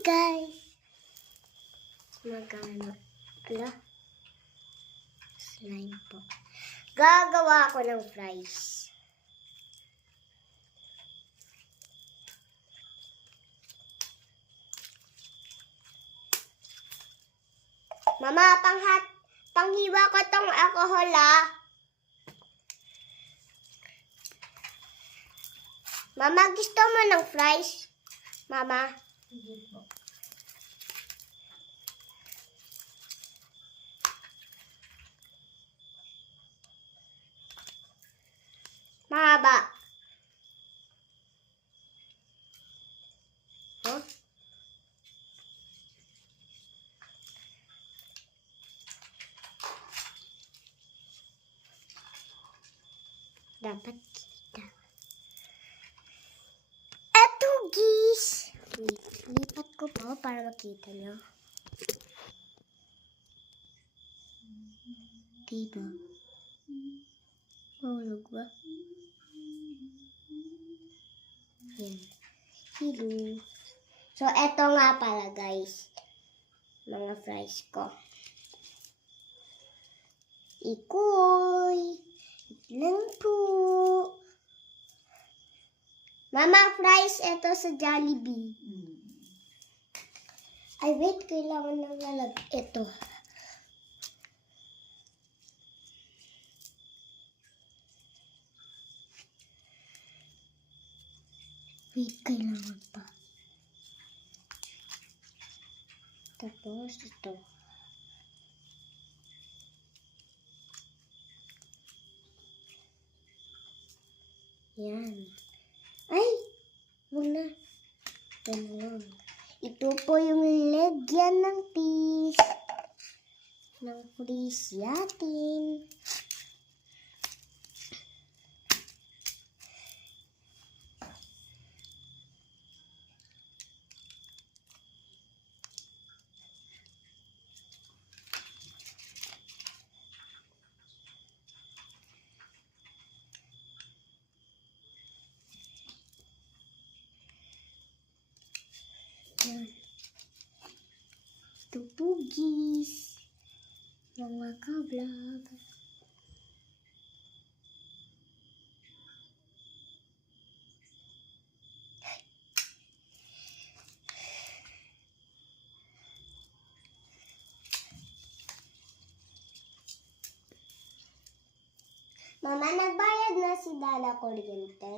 guys. Magano. Ala. Slime po. Gagawa ako ng fries. Mama, panghiwa ko tong alcohol Mama, gusto mo ng fries? Mama? Sige po. Mahaba. Huh? Dapat kita. Eto, guys. Lipat ko po para makita nyo. Diba? Mahulog ba? Yan. Hello. So, eto nga pala, guys. Mga fries ko. Ikoy. Lang po. Mama, fries, eto sa Jollibee. Ay, wait, kailangan ng lalag. Eto. Wait, kailangan pa. Tapos, ito. Yan. Ay! Muna. Yan lang. Ito po yung lagyan ng piece ng fries natin. Yan. Ito po, guys. Mga ka-vlog. Mama, nagbayad na si Dala Kuryente.